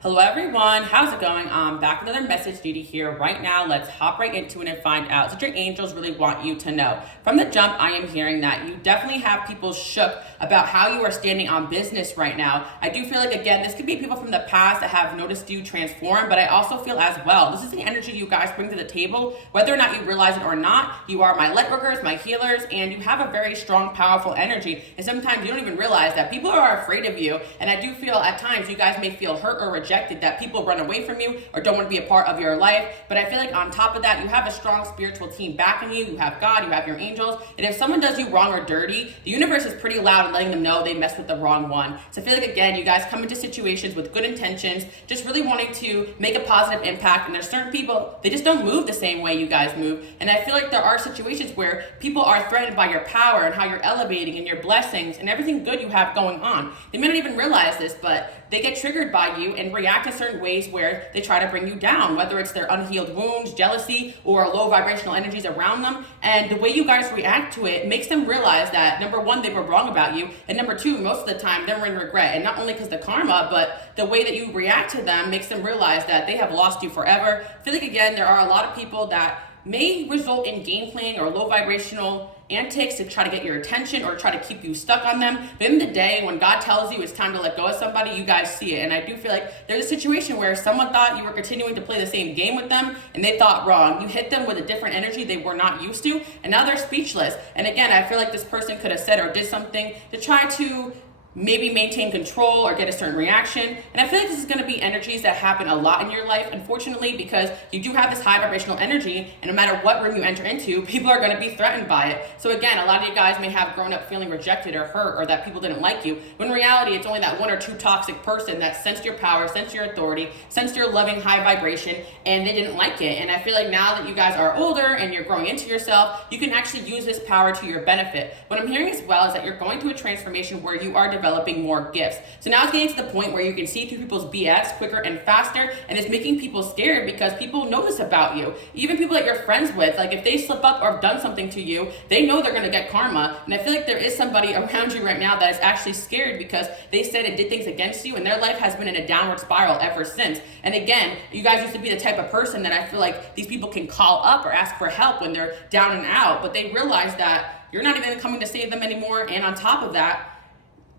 Hello everyone, how's it going? Back with another message duty here right now. Let's hop right into it and find out what your angels really want you to know. From the jump, I am hearing that you definitely have people shook about how you are standing on business right now. I do feel like, again, this could be people from the past that have noticed you transform, but I also feel as well, this is the energy you guys bring to the table. Whether or not you realize it or not, you are my light workers, my healers, and you have a very strong, powerful energy. And sometimes you don't even realize that people are afraid of you. And I do feel at times you guys may feel hurt or rejected, that people run away from you or don't want to be a part of your life. But I feel like on top of that, you have a strong spiritual team backing you. You have God, you have your angels. And if someone does you wrong or dirty, the universe is pretty loud in letting them know they messed with the wrong one. So I feel like, again, you guys come into situations with good intentions, just really wanting to make a positive impact. And there's certain people, they just don't move the same way you guys move. And I feel like there are situations where people are threatened by your power and how you're elevating and your blessings and everything good you have going on. They may not even realize this, but they get triggered by you and react in certain ways where they try to bring you down, whether it's their unhealed wounds, jealousy, or low vibrational energies around them. And the way you guys react to it makes them realize that, number one, they were wrong about you, and number two, most of the time, they're in regret. And not only because the karma, but the way that you react to them makes them realize that they have lost you forever. I feel like, again, there are a lot of people that may result in game playing or low vibrational antics to try to get your attention or try to keep you stuck on them. But in the day, when God tells you it's time to let go of somebody, you guys see it. And I do feel like there's a situation where someone thought you were continuing to play the same game with them and they thought wrong. You hit them with a different energy they were not used to, and now they're speechless. And again, I feel like this person could have said or did something to try to maybe maintain control or get a certain reaction. And I feel like this is going to be energies that happen a lot in your life, unfortunately, because you do have this high vibrational energy, and no matter what room you enter into, people are going to be threatened by it. So again, a lot of you guys may have grown up feeling rejected or hurt or that people didn't like you, when in reality, it's only that one or two toxic person that sensed your power, sensed your authority, sensed your loving high vibration, and they didn't like it. And I feel like now that you guys are older and you're growing into yourself, you can actually use this power to your benefit. What I'm hearing as well is that you're going through a transformation where you are developing more gifts. So now it's getting to the point where you can see through people's BS quicker and faster, and it's making people scared because people notice about you. Even people that you're friends with, like if they slip up or have done something to you, they know they're going to get karma. And I feel like there is somebody around you right now that is actually scared because they said and did things against you, and their life has been in a downward spiral ever since. And again, you guys used to be the type of person that I feel like these people can call up or ask for help when they're down and out, but they realize that you're not even coming to save them anymore. And on top of that,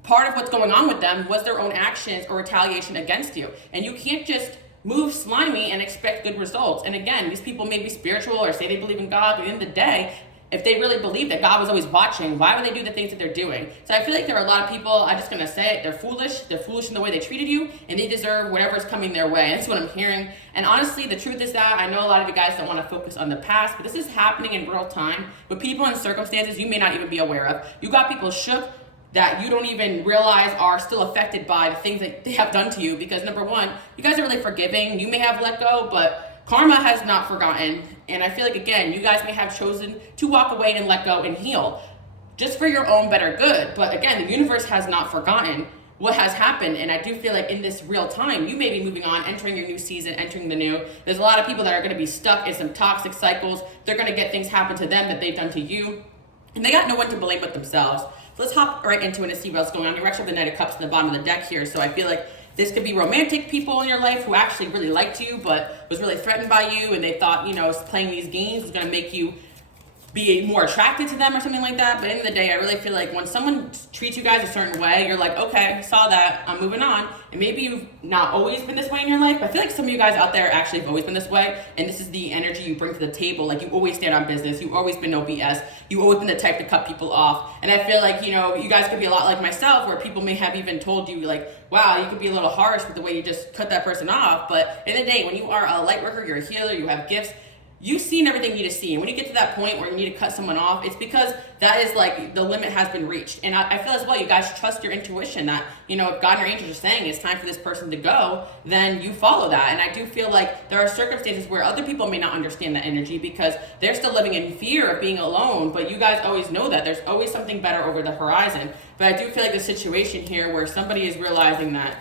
part of what's going on with them was their own actions or retaliation against you. And you can't just move slimy and expect good results. And again, these people may be spiritual or say they believe in God, but at the end of the day, if they really believe that God was always watching, why would they do the things that they're doing? So I feel like there are a lot of people, I'm just going to say it, they're foolish in the way they treated you, and they deserve whatever's coming their way. That's what I'm hearing. And honestly, the truth is that I know a lot of you guys don't want to focus on the past, but this is happening in real time with people in circumstances you may not even be aware of. You got people shook that you don't even realize are still affected by the things that they have done to you, because number one, you guys are really forgiving. You may have let go, but karma has not forgotten. And I feel like, again, you guys may have chosen to walk away and let go and heal just for your own better good. But again, the universe has not forgotten what has happened. And I do feel like in this real time, you may be moving on, entering your new season, entering the new. There's a lot of people that are going to be stuck in some toxic cycles. They're going to get things happen to them that they've done to you, and they got no one to blame but themselves. So let's hop right into it and see what's going on. You actually have the Knight of Cups in the bottom of the deck here, so I feel like this could be romantic people in your life who actually really liked you but was really threatened by you, and they thought, playing these games was going to make you be more attracted to them or something like that. But at the end of the day, I really feel like when someone treats you guys a certain way, you're like, okay, saw that, I'm moving on. And maybe you've not always been this way in your life, but I feel like some of you guys out there actually have always been this way, and this is the energy you bring to the table. Like, you always stand on business, you've always been no BS, you've always been the type to cut people off. And I feel like, you guys could be a lot like myself, where people may have even told you, like, wow, you could be a little harsh with the way you just cut that person off. But at the end of the day, when you are a light worker, you're a healer, you have gifts, you've seen everything you need to see. And when you get to that point where you need to cut someone off, it's because that is like the limit has been reached. And I feel as well, you guys trust your intuition that, if God and your angels are saying it's time for this person to go, then you follow that. And I do feel like there are circumstances where other people may not understand that energy because they're still living in fear of being alone. But you guys always know that there's always something better over the horizon. But I do feel like the situation here where somebody is realizing that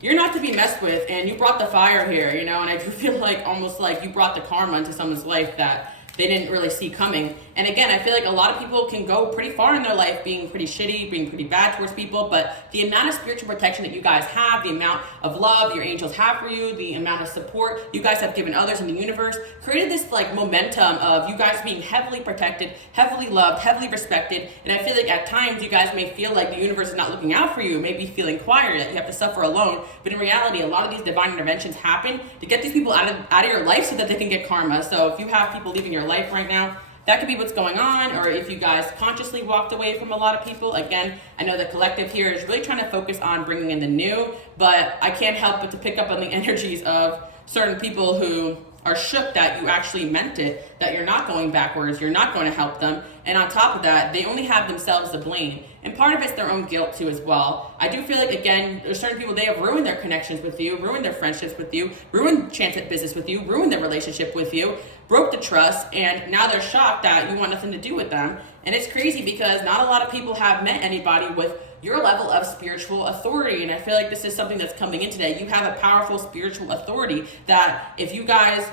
you're not to be messed with, and you brought the fire here, and I do feel like almost like you brought the karma into someone's life that they didn't really see coming. And again, I feel like a lot of people can go pretty far in their life being pretty shitty, being pretty bad towards people, but the amount of spiritual protection that you guys have, the amount of love your angels have for you, the amount of support you guys have given others in the universe, created this like momentum of you guys being heavily protected, heavily loved, heavily respected. And I feel like at times you guys may feel like the universe is not looking out for you, maybe feeling quiet, that you have to suffer alone. But in reality, a lot of these divine interventions happen to get these people out of your life so that they can get karma. So if you have people leaving your life right now, that could be what's going on. Or if you guys consciously walked away from a lot of people, again, I know the collective here is really trying to focus on bringing in the new, but I can't help but to pick up on the energies of certain people who are shook that you actually meant it, that you're not going backwards, you're not going to help them. And on top of that, they only have themselves to blame. And part of it's their own guilt too as well. I do feel like, again, there's certain people, they have ruined their connections with you, ruined their friendships with you, ruined chance at business with you, ruined their relationship with you, broke the trust, and now they're shocked that you want nothing to do with them. And it's crazy because not a lot of people have met anybody with your level of spiritual authority. And I feel like this is something that's coming in today. You have a powerful spiritual authority that if you guys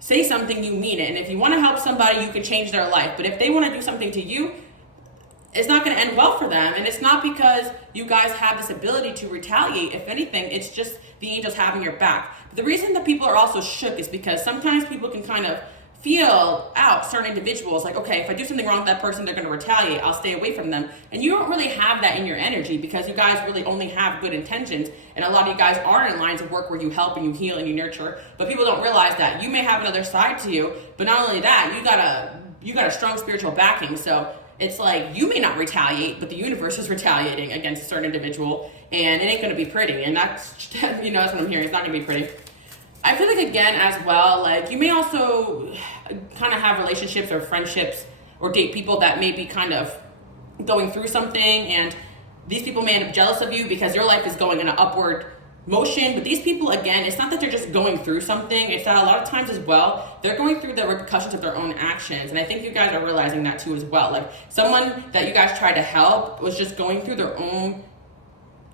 say something, you mean it. And if you want to help somebody, you can change their life. But if they want to do something to you, it's not going to end well for them. And it's not because you guys have this ability to retaliate. If anything, it's just the angels having your back. But the reason that people are also shook is because sometimes people can kind of feel out certain individuals like, okay, if I do something wrong with that person, they're going to retaliate, I'll stay away from them. And you don't really have that in your energy because you guys really only have good intentions. And a lot of you guys are in lines of work where you help and you heal and you nurture, but people don't realize that you may have another side to you. But not only that, you got a strong spiritual backing. So it's like you may not retaliate, but the universe is retaliating against a certain individual, and it ain't going to be pretty. And that's, that's what I'm hearing. It's not going to be pretty. I feel like, again, as well, like you may also kind of have relationships or friendships or date people that may be kind of going through something, and these people may end up jealous of you because your life is going in an upward motion. But these people, again, it's not that they're just going through something, it's that a lot of times as well, they're going through the repercussions of their own actions. And I think you guys are realizing that too as well. Like someone that you guys tried to help was just going through their own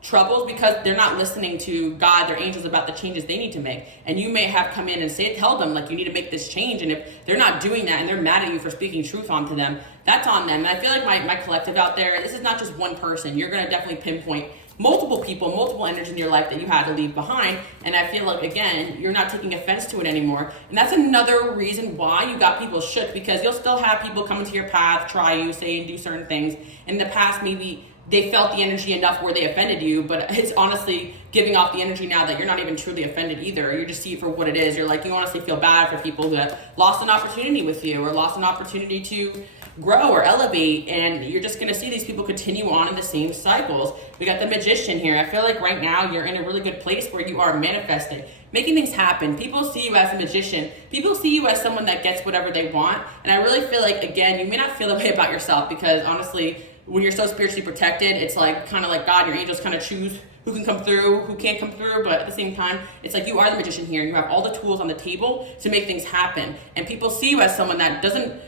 troubles because they're not listening to God, their angels, about the changes they need to make. And you may have come in and tell them like you need to make this change, and if they're not doing that and they're mad at you for speaking truth onto them, that's on them. And I feel like my collective out there, this is not just one person. You're going to definitely pinpoint multiple people, multiple energies in your life that you had to leave behind. And I feel like, again, you're not taking offense to it anymore. And that's another reason why you got people shook, because you'll still have people come into your path, try you, say and do certain things. In the past, maybe they felt the energy enough where they offended you, but it's honestly giving off the energy now that you're not even truly offended either. You just see it for what it is. You're like, you honestly feel bad for people that lost an opportunity with you or lost an opportunity to grow or elevate, and you're just going to see these people continue on in the same cycles. We got the Magician here. I feel like right now you're in a really good place where you are manifesting, making things happen. People see you as a magician. People see you as someone that gets whatever they want. And I really feel like, again, you may not feel that way about yourself because honestly, when you're so spiritually protected, it's like kind of like God, your angels kind of choose who can come through, who can't come through. But at the same time, it's like you are the magician here. You have all the tools on the table to make things happen. And people see you as someone that doesn't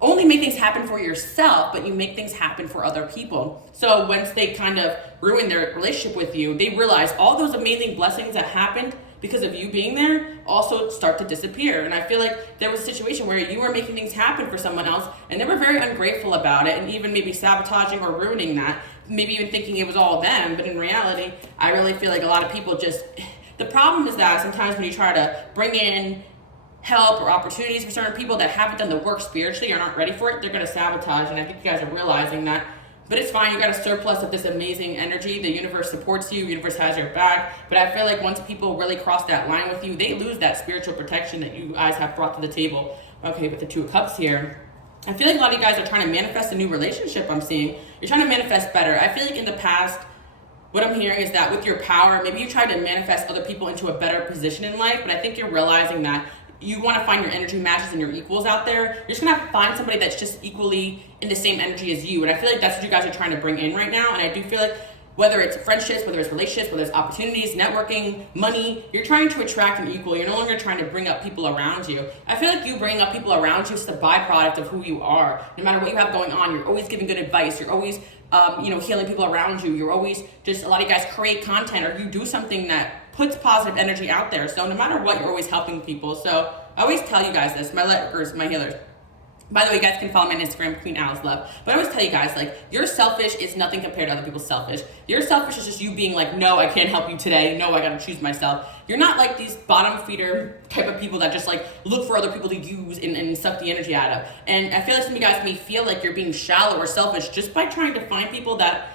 only make things happen for yourself, but you make things happen for other people. So once they kind of ruin their relationship with you, they realize all those amazing blessings that happened because of you being there also start to disappear. And I feel like there was a situation where you were making things happen for someone else and they were very ungrateful about it, and even maybe sabotaging or ruining that, maybe even thinking it was all them. But in reality, I really feel like a lot of people just, the problem is that sometimes when you try to bring in help or opportunities for certain people that haven't done the work spiritually or aren't ready for it, they're going to sabotage. And I think you guys are realizing that. But it's fine. You got a surplus of this amazing energy. The universe supports you. The universe has your back. But I feel like once people really cross that line with you, they lose that spiritual protection that you guys have brought to the table. Okay, with the Two of Cups here, I feel like a lot of you guys are trying to manifest a new relationship. I'm seeing you're trying to manifest better. I feel like in the past, what I'm hearing is that with your power, maybe you tried to manifest other people into a better position in life. But I think you're realizing that you want to find your energy matches and your equals out there. You're just going to have to find somebody that's just equally in the same energy as you. And I feel like that's what you guys are trying to bring in right now. And I do feel like whether it's friendships, whether it's relationships, whether it's opportunities, networking, money, you're trying to attract an equal. You're no longer trying to bring up people around you. I feel like you bringing up people around you is the byproduct of who you are. No matter what you have going on, you're always giving good advice. You're always healing people around you. You're always just, a lot of you guys create content or you do something that puts positive energy out there. So no matter what, you're always helping people. So I always tell you guys this, my letters, my healers. By the way, you guys can follow me on Instagram, Queen Alice Love. But I always tell you guys, like, your selfish is nothing compared to other people's selfish. Your selfish is just you being like, no, I can't help you today. No, I gotta choose myself. You're not like these bottom feeder type of people that just like look for other people to use and suck the energy out of. And I feel like some of you guys may feel like you're being shallow or selfish just by trying to find people that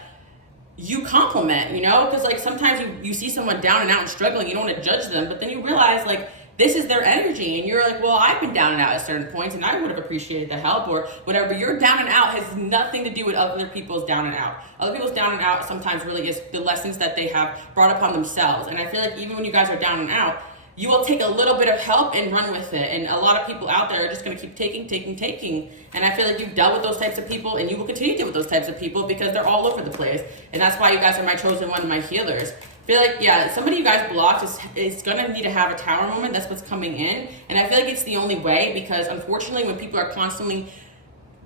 you compliment, you know? Because like sometimes you see someone down and out and struggling, you don't want to judge them, but then you realize like, this is their energy, and you're like, well, I've been down and out at certain points, and I would have appreciated the help or whatever. But your down and out has nothing to do with other people's down and out. Other people's down and out sometimes really is the lessons that they have brought upon themselves. And I feel like even when you guys are down and out, you will take a little bit of help and run with it. And a lot of people out there are just going to keep taking. And I feel like you've dealt with those types of people, and you will continue to deal with those types of people because they're all over the place. And that's why you guys are my chosen one, my healers. I feel like, yeah, somebody you guys blocked is going to need to have a tower moment. That's what's coming in. And I feel like it's the only way because, unfortunately, when people are constantly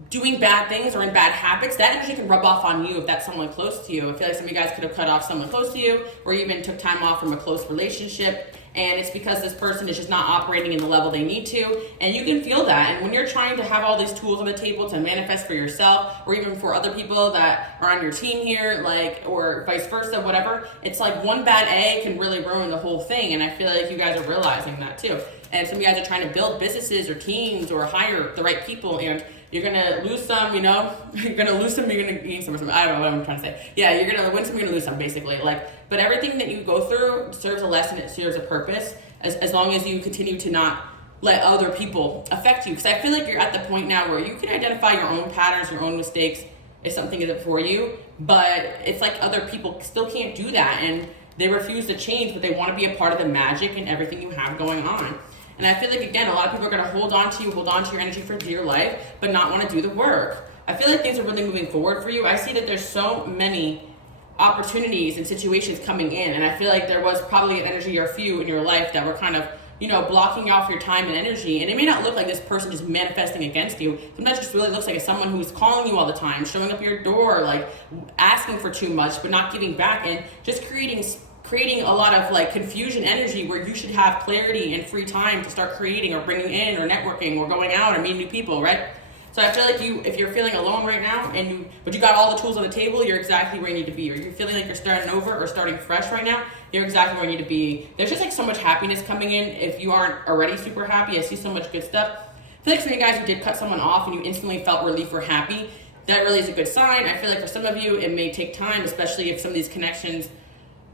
doing bad things or in bad habits, that energy can rub off on you if that's someone close to you. I feel like some of you guys could have cut off someone close to you or even took time off from a close relationship. And it's because this person is just not operating in the level they need to. And you can feel that. And when you're trying to have all these tools on the table to manifest for yourself or even for other people that are on your team here, like, or vice versa, whatever, it's like one bad egg can really ruin the whole thing. And I feel like you guys are realizing that too. And some of you guys are trying to build businesses or teams or hire the right people, and you're gonna lose some, you know, you're gonna lose some, you're gonna gain some or something. I don't know what I'm trying to say. Yeah, you're gonna win some, you're gonna lose some, basically. Like, but everything that you go through serves a lesson, it serves a purpose, as long as you continue to not let other people affect you. Because I feel like you're at the point now where you can identify your own patterns, your own mistakes, if something isn't for you, but it's like other people still can't do that, and they refuse to change, but they want to be a part of the magic and everything you have going on. And I feel like, again, a lot of people are going to hold on to your energy for dear life, but not want to do the work. I feel like things are really moving forward for you. I see that there's so many opportunities and situations coming in, and I feel like there was probably an energy or a few in your life that were kind of, you know, blocking off your time and energy. And it may not look like this person just manifesting against you. Sometimes it just really looks like it's someone who's calling you all the time, showing up at your door, like asking for too much, but not giving back, and just creating a lot of like confusion energy where you should have clarity and free time to start creating or bringing in or networking or going out or meeting new people, right? So I feel like if you're feeling alone right now but you got all the tools on the table, you're exactly where you need to be. Or you're feeling like you're starting over or starting fresh right now, you're exactly where you need to be. There's just like so much happiness coming in if you aren't already super happy. I see so much good stuff. I feel like some of you guys who did cut someone off and you instantly felt relief or happy, that really is a good sign. I feel like for some of you, it may take time, especially if some of these connections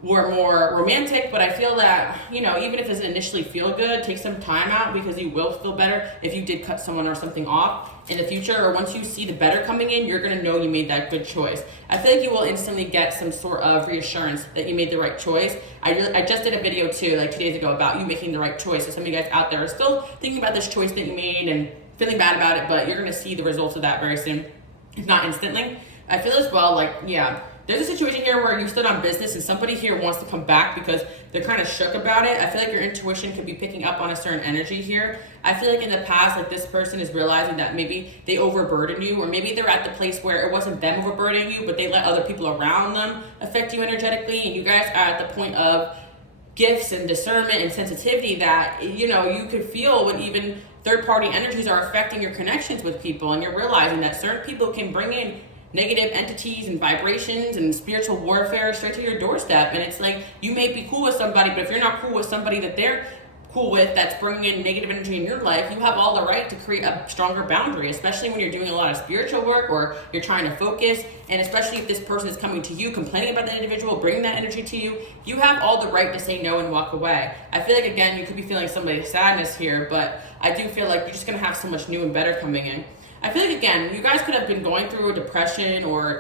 were more romantic, but I feel that, you know, even if it doesn't initially feel good, take some time out because you will feel better if you did cut someone or something off in the future, or once you see the better coming in, you're gonna know you made that good choice. I feel like you will instantly get some sort of reassurance that you made the right choice. I just did a video too, like 2 days ago, about you making the right choice. So some of you guys out there are still thinking about this choice that you made and feeling bad about it, but you're gonna see the results of that very soon, if not instantly. I feel as well, like, yeah, there's a situation here where you stood on business and somebody here wants to come back because they're kind of shook about it. I feel like your intuition could be picking up on a certain energy here. I feel like in the past, like this person is realizing that maybe they overburden you, or maybe they're at the place where it wasn't them overburdening you, but they let other people around them affect you energetically. And you guys are at the point of gifts and discernment and sensitivity that, you know, you could feel when even third-party energies are affecting your connections with people. And you're realizing that certain people can bring in negative entities and vibrations and spiritual warfare straight to your doorstep. And it's like, you may be cool with somebody, but if you're not cool with somebody that they're cool with that's bringing in negative energy in your life, you have all the right to create a stronger boundary, especially when you're doing a lot of spiritual work or you're trying to focus. And especially if this person is coming to you complaining about that individual, bringing that energy to you, you have all the right to say no and walk away. I feel like, again, you could be feeling somebody's sadness here, but I do feel like you're just gonna have so much new and better coming in. I feel like, again, you guys could have been going through a depression or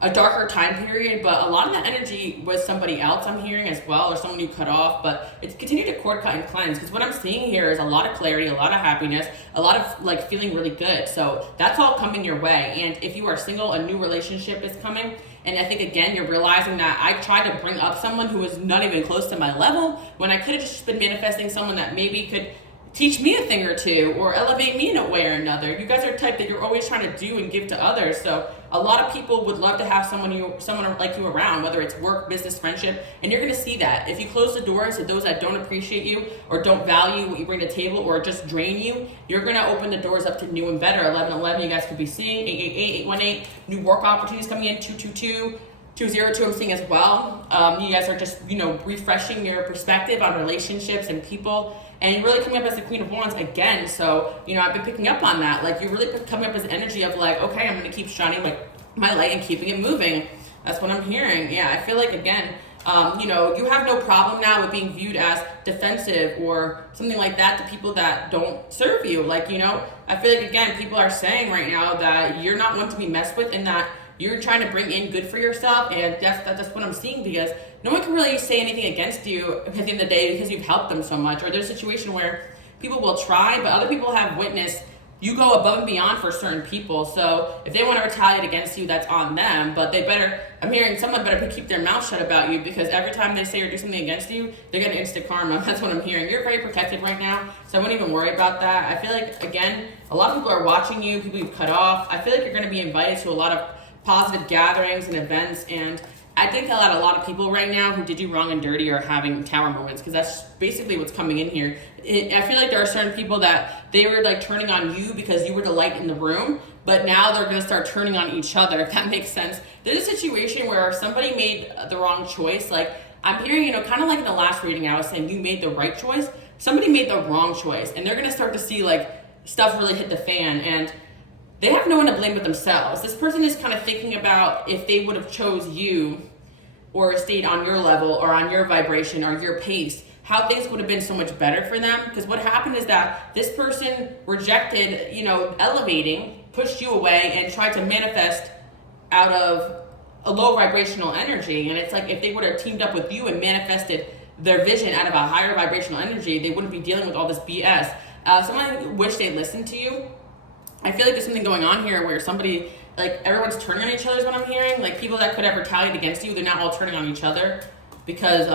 a darker time period, but a lot of that energy was somebody else I'm hearing as well, or someone you cut off, but it's continued to cord cut and cleanse, because what I'm seeing here is a lot of clarity, a lot of happiness, a lot of like feeling really good. So that's all coming your way. And if you are single, a new relationship is coming. And I think, again, you're realizing that I tried to bring up someone who was not even close to my level when I could have just been manifesting someone that maybe could teach me a thing or two or elevate me in a way or another. You guys are the type that you're always trying to do and give to others. So a lot of people would love to have someone like you around, whether it's work, business, friendship, and you're gonna see that. If you close the doors to those that don't appreciate you or don't value what you bring to the table or just drain you, you're gonna open the doors up to new and better. 1111, you guys could be seeing 888, 818, new work opportunities coming in, 222. 202 I'm seeing as well. You guys are just, refreshing your perspective on relationships and people, and you're really coming up as the Queen of Wands again. So, I've been picking up on that. Like, you're really coming up as energy of like, okay, I'm going to keep shining like my light and keeping it moving. That's what I'm hearing. Yeah, I feel like, again, you have no problem now with being viewed as defensive or something like that to people that don't serve you. Like, I feel like, again, people are saying right now that you're not one to be messed with and that you're trying to bring in good for yourself, and that's what I'm seeing, because no one can really say anything against you at the end of the day because you've helped them so much. Or there's a situation where people will try, but other people have witnessed you go above and beyond for certain people. So if they want to retaliate against you, that's on them. But I'm hearing someone better keep their mouth shut about you, because every time they say or do something against you, they're getting instant karma. That's what I'm hearing. You're very protected right now, so I wouldn't even worry about that. I feel like, again, a lot of people are watching you, people you've cut off. I feel like you're going to be invited to a lot of positive gatherings and events, and I think a lot of people right now who did you wrong and dirty are having tower moments, because that's basically what's coming in here. I feel like there are certain people that they were like turning on you because you were the light in the room, but now they're going to start turning on each other, if that makes sense. There's a situation where somebody made the wrong choice. Like, I'm hearing, kind of like in the last reading I was saying you made the right choice, somebody made the wrong choice, and they're going to start to see like stuff really hit the fan, and they have no one to blame but themselves. This person is kind of thinking about if they would have chose you or stayed on your level or on your vibration or your pace, how things would have been so much better for them. Because what happened is that this person rejected, elevating, pushed you away, and tried to manifest out of a low vibrational energy. And it's like, if they would have teamed up with you and manifested their vision out of a higher vibrational energy, they wouldn't be dealing with all this BS. Someone wish they listened to you. I feel like there's something going on here where somebody, like, everyone's turning on each other is what I'm hearing. Like, people that could have retaliated against you, they're now all turning on each other. Because,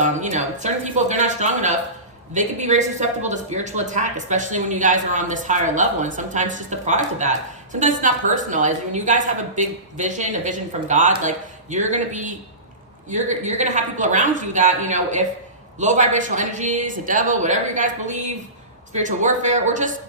certain people, if they're not strong enough, they could be very susceptible to spiritual attack, especially when you guys are on this higher level. And sometimes it's just the product of that. Sometimes it's not personal. As when you guys have a big vision, a vision from God, like, you're going to have people around you that, if low vibrational energies, the devil, whatever you guys believe, spiritual warfare, or just,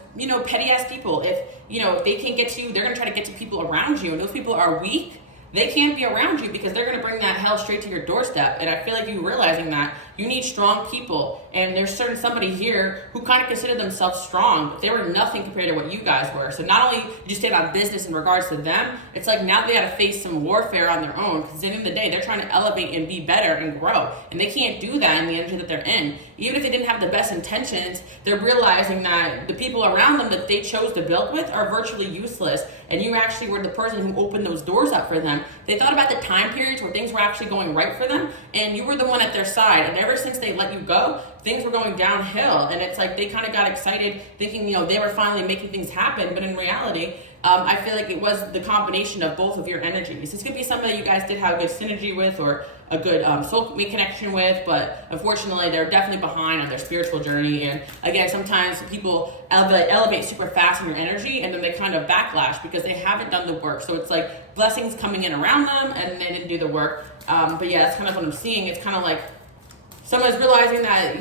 petty ass people. If they can't get to you, they're going to try to get to people around you. And those people are weak. They can't be around you because they're going to bring that hell straight to your doorstep. And I feel like you realizing that you need strong people. And there's somebody here who kind of consider themselves strong, but they were nothing compared to what you guys were. So not only did you stay on business in regards to them, it's like now they got to face some warfare on their own, because at the end of the day, they're trying to elevate and be better and grow. And they can't do that in the energy that they're in. Even if they didn't have the best intentions, they're realizing that the people around them that they chose to build with are virtually useless. And you actually were the person who opened those doors up for them. They thought about the time periods where things were actually going right for them, and you were the one at their side. And ever since they let you go, things were going downhill. And it's like they kind of got excited thinking, they were finally making things happen. But in reality, I feel like it was the combination of both of your energies. This could be somebody you guys did have good synergy with or a good soulmate connection with, but unfortunately they're definitely behind on their spiritual journey. And again, sometimes people elevate super fast in your energy, and then they kind of backlash because they haven't done the work. So it's like blessings coming in around them and they didn't do the work. But yeah, that's kind of what I'm seeing. It's kind of like someone's realizing that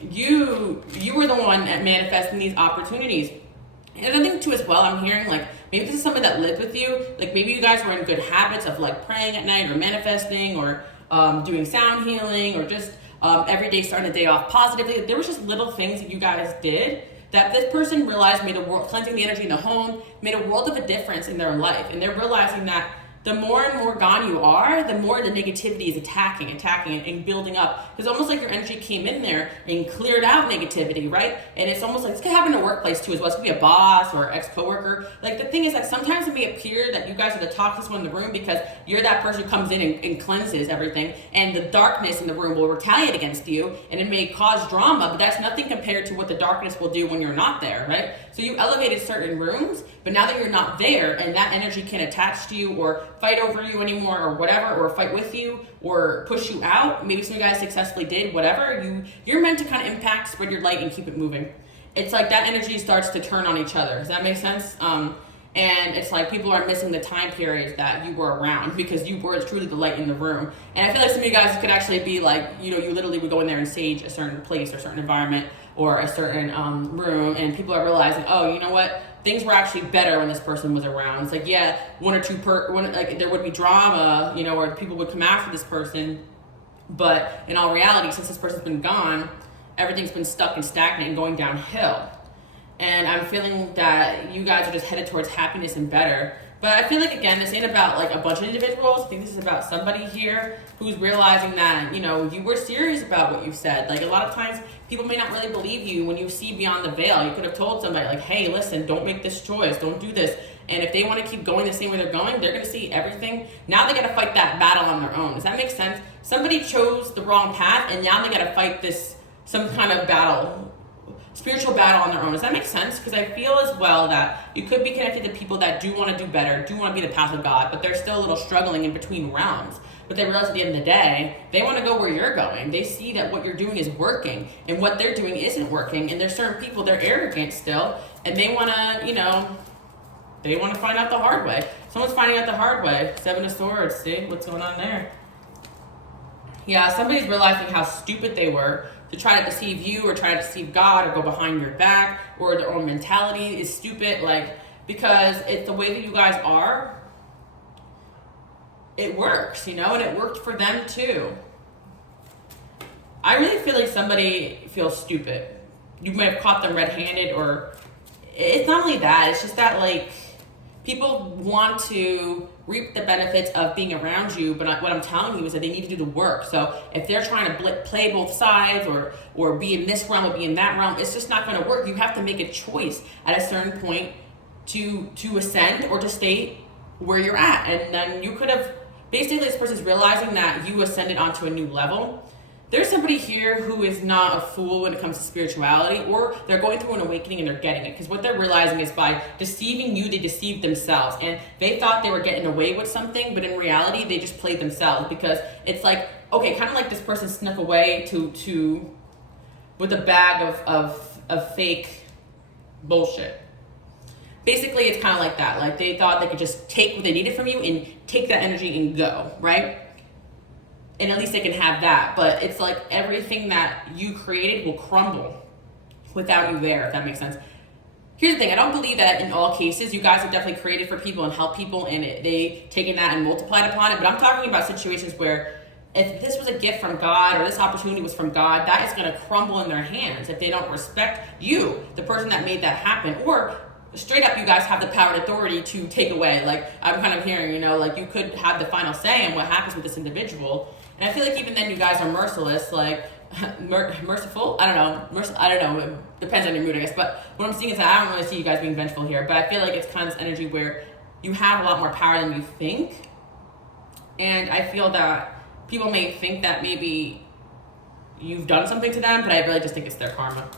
you were the one that manifesting these opportunities. And I think too as well, I'm hearing like maybe this is somebody that lived with you. Like maybe you guys were in good habits of like praying at night or manifesting or doing sound healing or just every day starting the day off positively. There was just little things that you guys did that this person realized made a world, cleansing the energy in the home, made a world of a difference in their life. And they're realizing that the more and more gone you are, the more the negativity is attacking and building up. It's almost like your energy came in there and cleared out negativity, right? And it's almost like, this could happen in a workplace too as well. It could be a boss or ex-coworker. Like the thing is that sometimes it may appear that you guys are the toxic one in the room because you're that person who comes in and cleanses everything, and the darkness in the room will retaliate against you, and it may cause drama, but that's nothing compared to what the darkness will do when you're not there, right? So you elevated certain rooms, but now that you're not there and that energy can attach to you or fight over you anymore or whatever, or fight with you or push you out, maybe some of you guys successfully did, whatever, you're meant to kind of impact, spread your light, and keep it moving. It's like that energy starts to turn on each other. Does that make sense? And it's like people are missing the time periods that you were around because you were truly the light in the room. And I feel like some of you guys could actually be like, you know, you literally would go in there and sage a certain place or a certain environment or a certain room, and people are realizing, oh, you know what? Things were actually better when this person was around. It's like, yeah, like there would be drama, you know, or people would come after this person. But in all reality, since this person's been gone, everything's been stuck and stagnant and going downhill. And I'm feeling that you guys are just headed towards happiness and better. But I feel like, again, this ain't about like a bunch of individuals. I think this is about somebody here who's realizing that, you know, you were serious about what you said. Like, a lot of times people may not really believe you when you see beyond the veil. You could have told somebody like, hey, listen, don't make this choice. Don't do this. And if they want to keep going the same way they're going, they're going to see everything. Now they got to fight that battle on their own. Does that make sense? Somebody chose the wrong path, and now they got to fight some kind of battle, spiritual battle on their own. Does that make sense? Because I feel as well that you could be connected to people that do want to do better, do want to be the path of God, but they're still a little struggling in between realms. But they realize at the end of the day, they want to go where you're going. They see that what you're doing is working, and what they're doing isn't working. And there's certain people, they're arrogant still, and they want to, you know, they want to find out the hard way. Someone's finding out the hard way. 7 of Swords, see what's going on there. Yeah, somebody's realizing how stupid they were to try to deceive you or try to deceive God or go behind your back, or their own mentality is stupid, like, because it's the way that you guys are. It works, you know, and it worked for them too. I really feel like somebody feels stupid. You might have caught them red-handed, or it's not only that, it's just that, like, people want to reap the benefits of being around you, but what I'm telling you is that they need to do the work. So if they're trying to play both sides, or be in this realm or be in that realm, it's just not going to work. You have to make a choice at a certain point to ascend or to stay where you're at. And then you could have, basically this person's realizing that you ascended onto a new level. There's somebody here who is not a fool when it comes to spirituality, or they're going through an awakening and they're getting it. Because what they're realizing is by deceiving you, they deceived themselves. And they thought they were getting away with something, but in reality, they just played themselves. Because it's like, okay, kind of like this person snuck away with a bag of fake bullshit. Basically, it's kind of like that. Like, they thought they could just take what they needed from you and take that energy and go, right? And at least they can have that. But it's like everything that you created will crumble without you there, if that makes sense. Here's the thing. I don't believe that in all cases. You guys have definitely created for people and helped people, and they taken that and multiplied upon it. But I'm talking about situations where if this was a gift from God or this opportunity was from God, that is going to crumble in their hands if they don't respect you, the person that made that happen. Or straight up, you guys have the power and authority to take away. Like, I'm kind of hearing, you know, like you could have the final say in what happens with this individual. And I feel like even then you guys are merciless, like merciful. I don't know. It depends on your mood, I guess. But what I'm seeing is that I don't really see you guys being vengeful here. But I feel like it's kind of this energy where you have a lot more power than you think. And I feel that people may think that maybe you've done something to them, but I really just think it's their karma.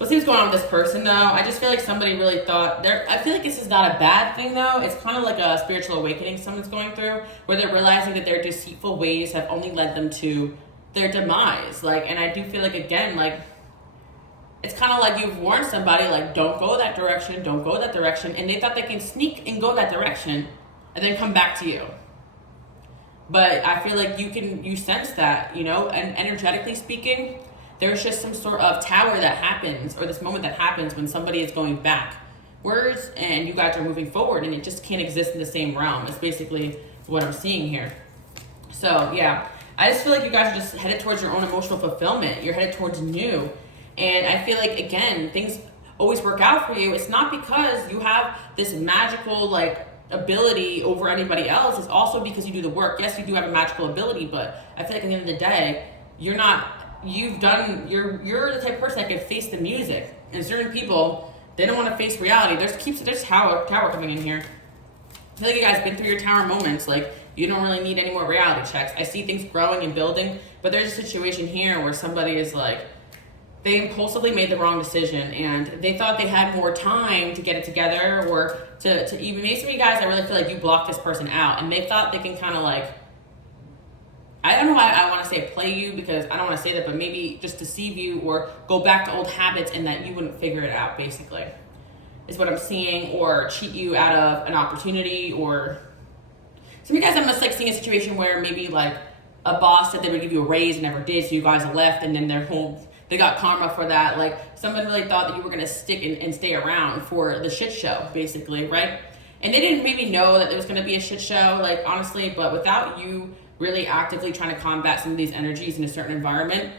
Let's see what's going on with this person, though. I just feel like somebody really thought I feel like this is not a bad thing, though. It's kind of like a spiritual awakening someone's going through, where they're realizing that their deceitful ways have only led them to their demise. Like, and I do feel like, again, like, it's kind of like you've warned somebody, like, don't go that direction, and they thought they can sneak and go that direction and then come back to you. But I feel like you sense that, you know, and energetically speaking, there's just some sort of tower that happens, or this moment that happens when somebody is going backwards and you guys are moving forward, and it just can't exist in the same realm. It's basically what I'm seeing here. So, yeah, I just feel like you guys are just headed towards your own emotional fulfillment. You're headed towards new. And I feel like, again, things always work out for you. It's not because you have this magical, like, ability over anybody else. It's also because you do the work. Yes, you do have a magical ability, but I feel like at the end of the day, you're the type of person that can face the music. And certain people, they don't want to face reality. There's tower coming in here. I feel like you guys been through your tower moments. Like, you don't really need any more reality checks. I see things growing and building, but there's a situation here where somebody is like, they impulsively made the wrong decision, and they thought they had more time to get it together, or to even, maybe some of you guys, I really feel like you blocked this person out, and they thought they can kind of like, I don't know why I want to say play you, because I don't want to say that, but maybe just deceive you or go back to old habits, and that you wouldn't figure it out, basically. is what I'm seeing, or cheat you out of an opportunity, or some of you guys, I'm just like seeing a situation where maybe like a boss said they would give you a raise and never did, so you guys left, and then they got karma for that. Like someone really thought that you were gonna stick and stay around for the shit show, basically, right? And they didn't maybe know that it was gonna be a shit show, like honestly, but without you really actively trying to combat some of these energies in a certain environment,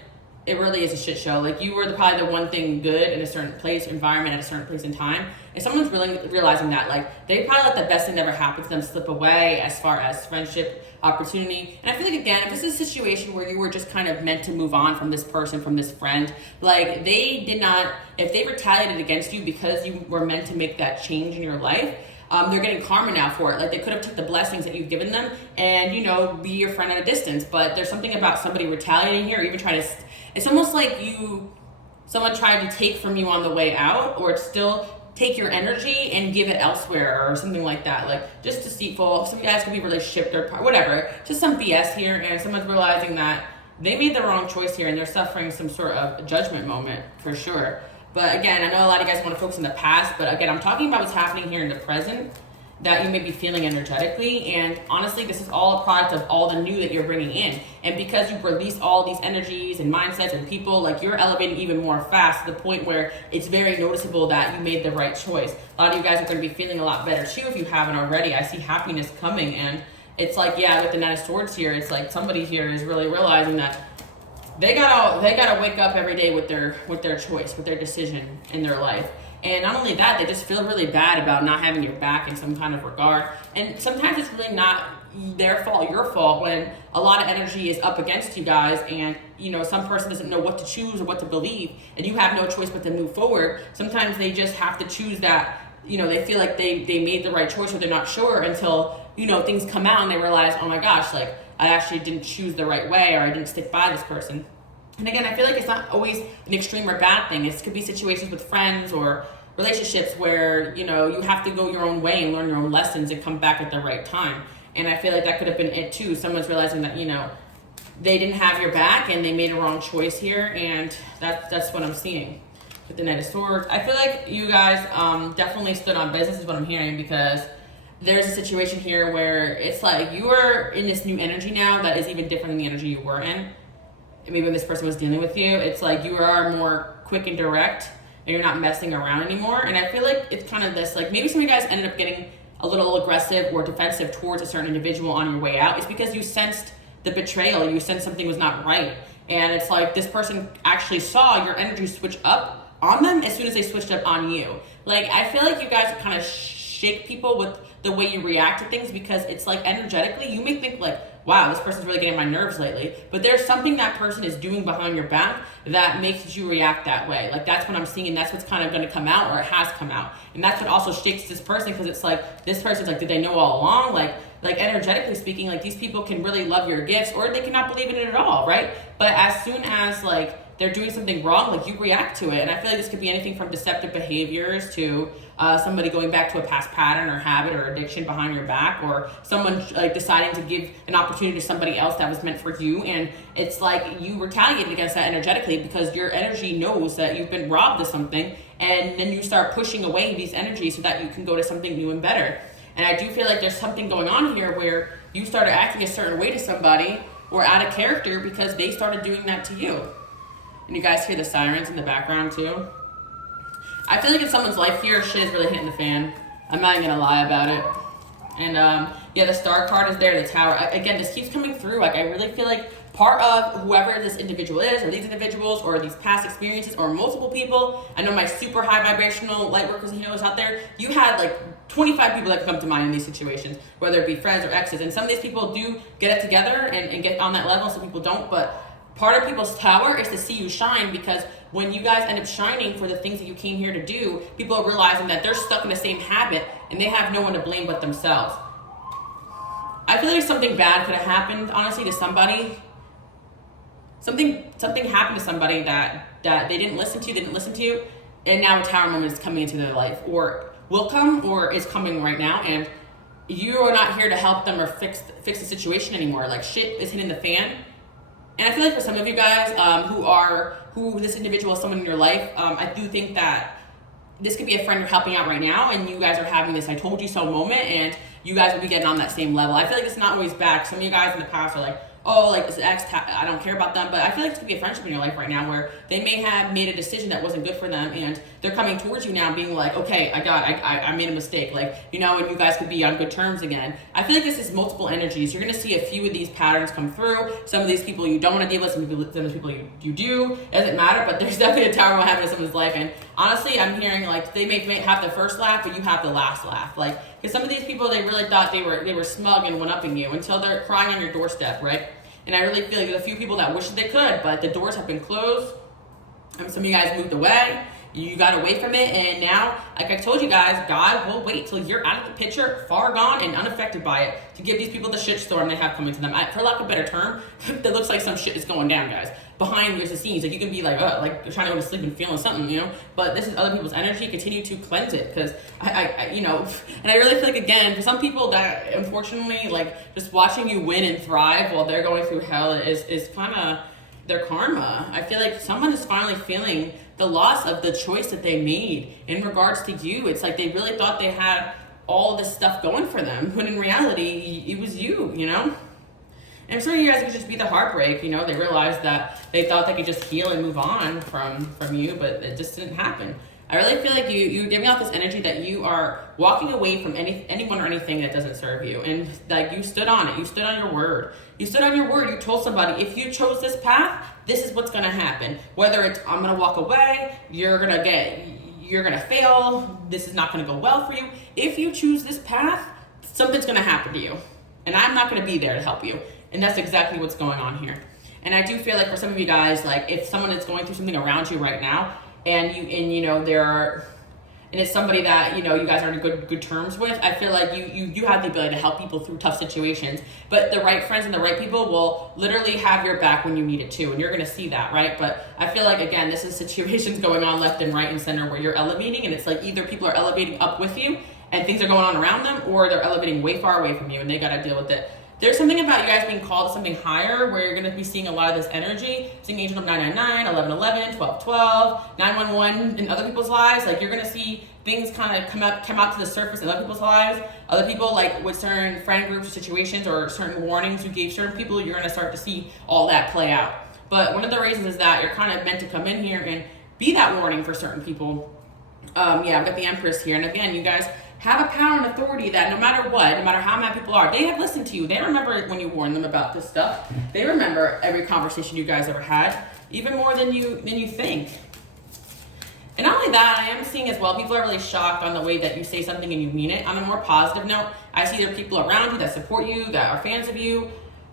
it really is a shit show. Like you were probably the one thing good in a certain place, environment, at a certain place in time. And someone's really realizing that, like they probably let the best thing that ever happened to them slip away as far as friendship, opportunity. And I feel like, again, if this is a situation where you were just kind of meant to move on from this person, from this friend, like they did not, if they retaliated against you because you were meant to make that change in your life, they're getting karma now for it. Like they could have took the blessings that you've given them and, you know, be your friend at a distance. But there's something about somebody retaliating here, or even trying to, it's almost like someone tried to take from you on the way out, or still take your energy and give it elsewhere, or something like that. Like just deceitful. Some of you guys could be relationship, or whatever. Just some BS here, and someone's realizing that they made the wrong choice here and they're suffering some sort of judgment moment for sure. But again, I know a lot of you guys want to focus on the past, but again, I'm talking about what's happening here in the present that you may be feeling energetically. And honestly, this is all a product of all the new that you're bringing in. And because you've released all these energies and mindsets and people, like you're elevating even more fast to the point where it's very noticeable that you made the right choice. A lot of you guys are going to be feeling a lot better too if you haven't already. I see happiness coming, and it's like, yeah, with the Knight of Swords here, it's like somebody here is really realizing that they gotta wake up every day with their choice, with their decision in their life. And not only that, they just feel really bad about not having your back in some kind of regard. And sometimes it's really not their fault, your fault, when a lot of energy is up against you guys, and you know, some person doesn't know what to choose or what to believe, and you have no choice but to move forward. Sometimes they just have to choose that, you know, they feel like they made the right choice, or they're not sure until, you know, things come out and they realize, oh my gosh, like I actually didn't choose the right way, or I didn't stick by this person. And again, I feel like it's not always an extreme or bad thing. It could be situations with friends or relationships where, you know, you have to go your own way and learn your own lessons and come back at the right time. And I feel like that could have been it too. Someone's realizing that, you know, they didn't have your back and they made a wrong choice here. And that's what I'm seeing with the Knight of Swords. I feel like you guys definitely stood on business is what I'm hearing, because there's a situation here where it's like you are in this new energy now that is even different than the energy you were in. Maybe when this person was dealing with you, it's like you are more quick and direct and you're not messing around anymore. And I feel like it's kind of this, like maybe some of you guys ended up getting a little aggressive or defensive towards a certain individual on your way out. It's because you sensed the betrayal, you sensed something was not right. And it's like this person actually saw your energy switch up on them as soon as they switched up on you. Like I feel like you guys kind of shake people with the way you react to things, because it's like energetically, you may think like, wow, this person's really getting my nerves lately. But there's something that person is doing behind your back that makes you react that way. Like that's what I'm seeing, and that's what's kind of going to come out, or it has come out. And that's what also shakes this person, because it's like, this person's like, did they know all along? Like energetically speaking, like these people can really love your gifts, or they cannot believe in it at all, right? But as soon as like they're doing something wrong, like you react to it. And I feel like this could be anything from deceptive behaviors to somebody going back to a past pattern or habit or addiction behind your back, or someone like deciding to give an opportunity to somebody else that was meant for you. And it's like you retaliated against that energetically because your energy knows that you've been robbed of something, and then you start pushing away these energies so that you can go to something new and better. And I do feel like there's something going on here where you started acting a certain way to somebody or out of character because they started doing that to you. And you guys hear the sirens in the background too. I feel like in someone's life here, shit is really hitting the fan. I'm not even gonna lie about it. And yeah, the Star card is there, the Tower. Again, this keeps coming through. Like I really feel like part of whoever this individual is, or these individuals, or these past experiences, or multiple people. I know my super high vibrational light workers and healers out there, you had like 25 people that come to mind in these situations, whether it be friends or exes. And some of these people do get it together and get on that level, some people don't. But part of people's power is to see you shine, because when you guys end up shining for the things that you came here to do, people are realizing that they're stuck in the same habit and they have no one to blame but themselves. I feel like something bad could have happened, honestly, to somebody. Something happened to somebody that they didn't listen to you, and now a Tower moment is coming into their life, or will come, or is coming right now, and you are not here to help them or fix the situation anymore. Like shit is hitting the fan. And I feel like for some of you guys who this individual is someone in your life, I do think that this could be a friend you're helping out right now, and you guys are having this I told you so moment, and you guys will be getting on that same level. I feel like it's not always back. Some of you guys in the past are like, oh, like this ex, I don't care about them. But I feel like this could be a friendship in your life right now where they may have made a decision that wasn't good for them, and they're coming towards you now being like, okay, I made a mistake. Like, you know, and you guys could be on good terms again. I feel like this is multiple energies. You're going to see a few of these patterns come through. Some of these people you don't want to deal with, some of these people you do. It doesn't matter, but there's definitely a tower what happened in someone's life. And honestly, I'm hearing like they may have the first laugh, but you have the last laugh. Like, because some of these people, they really thought they were smug and one-upping you until they're crying on your doorstep, right? And I really feel like there's a few people that wish they could, but the doors have been closed. Some of you guys moved away. You got away from it, and now, like I told you guys, God will wait till you're out of the picture, far gone, and unaffected by it, to give these people the shitstorm they have coming to them. For lack of a better term, that looks like some shit is going down, guys. Behind the scenes, like you can be like, oh, like you're trying to go to sleep and feeling something, you know. But this is other people's energy. Continue to cleanse it, because I, you know, and I really feel like again, for some people that unfortunately, like just watching you win and thrive while they're going through hell is kind of their karma. I feel like someone is finally feeling the loss of the choice that they made in regards to you. It's like they really thought they had all this stuff going for them, when in reality, it was you, you know? And some of you guys could just be the heartbreak, you know? They realized that they thought they could just heal and move on from you, but it just didn't happen. I really feel like you're giving off this energy that you are walking away from anyone or anything that doesn't serve you. And like you stood on it. You stood on your word. You stood on your word. You told somebody, if you chose this path, this is what's going to happen. Whether it's, I'm going to walk away, you're going to fail, this is not going to go well for you. If you choose this path, something's going to happen to you. And I'm not going to be there to help you. And that's exactly what's going on here. And I do feel like for some of you guys, like if someone is going through something around you right now, and it's somebody that, you know, you guys are in good terms with, I feel like you have the ability to help people through tough situations. But the right friends and the right people will literally have your back when you need it too, and you're going to see that, right? But I feel like, again, this is situations going on left and right and center where you're elevating, and it's like either people are elevating up with you and things are going on around them, or they're elevating way far away from you and they got to deal with it. There's something about you guys being called to something higher where you're going to be seeing a lot of this energy, seeing angel number 999, 1111, 1212, 911 in other people's lives. Like you're going to see things kind of come out to the surface in other people's lives. Other people, like with certain friend groups or situations or certain warnings you gave certain people, you're going to start to see all that play out. But one of the reasons is that you're kind of meant to come in here and be that warning for certain people. I've got the Empress here. And again, you guys have a power and authority that no matter what, no matter how mad people are, they have listened to you. They remember when you warned them about this stuff. They remember every conversation you guys ever had, even more than you think. And not only that, I am seeing as well, people are really shocked on the way that you say something and you mean it. On a more positive note, I see there are people around you that support you, that are fans of you,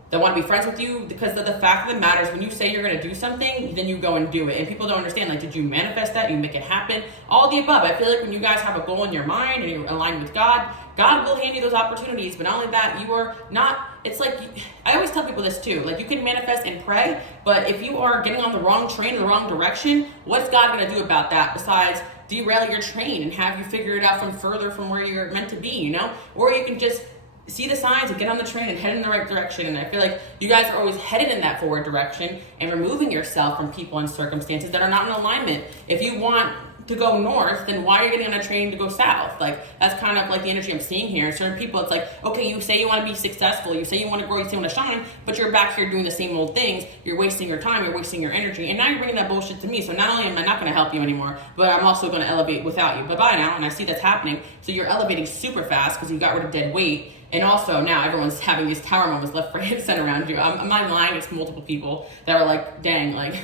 that want to be friends with you, because the fact of the matter is when you say you're going to do something, then you go and do it. And people don't understand, like, did you manifest that? You make it happen? All of the above. I feel like when you guys have a goal in your mind and you're aligned with God, God will hand you those opportunities. But not only that, you are not, it's like, I always tell people this too, like you can manifest and pray, but if you are getting on the wrong train in the wrong direction, what's God going to do about that besides derail your train and have you figure it out from further from where you're meant to be, you know? Or you can just see the signs and get on the train and head in the right direction. And I feel like you guys are always headed in that forward direction and removing yourself from people and circumstances that are not in alignment. If you want to go north, then why are you getting on a train to go south? Like, that's kind of like the energy I'm seeing here. Certain people, it's like, okay, you say you want to be successful, you say you want to grow, you say you want to shine, but you're back here doing the same old things. You're wasting your time, you're wasting your energy, and now you're bringing that bullshit to me. So not only am I not going to help you anymore, but I'm also going to elevate without you. Bye-bye now, and I see that's happening. So you're elevating super fast because you got rid of dead weight. And also now everyone's having these tower moments left, right, and center around you. I'm not lying, it's multiple people that are like, dang, like,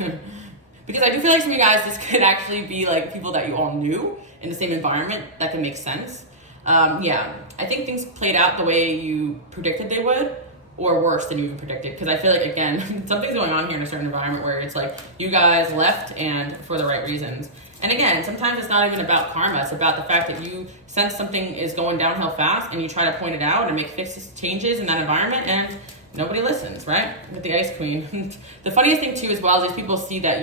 because I do feel like some of you guys, this could actually be like people that you all knew in the same environment. That can make sense. I think things played out the way you predicted they would, or worse than you even predicted. Because I feel like, again, something's going on here in a certain environment where it's like you guys left and for the right reasons. And again, sometimes it's not even about karma. It's about the fact that you sense something is going downhill fast and you try to point it out and make fixes, changes in that environment, and nobody listens, right? With the Ice Queen. The funniest thing too as well is these people see that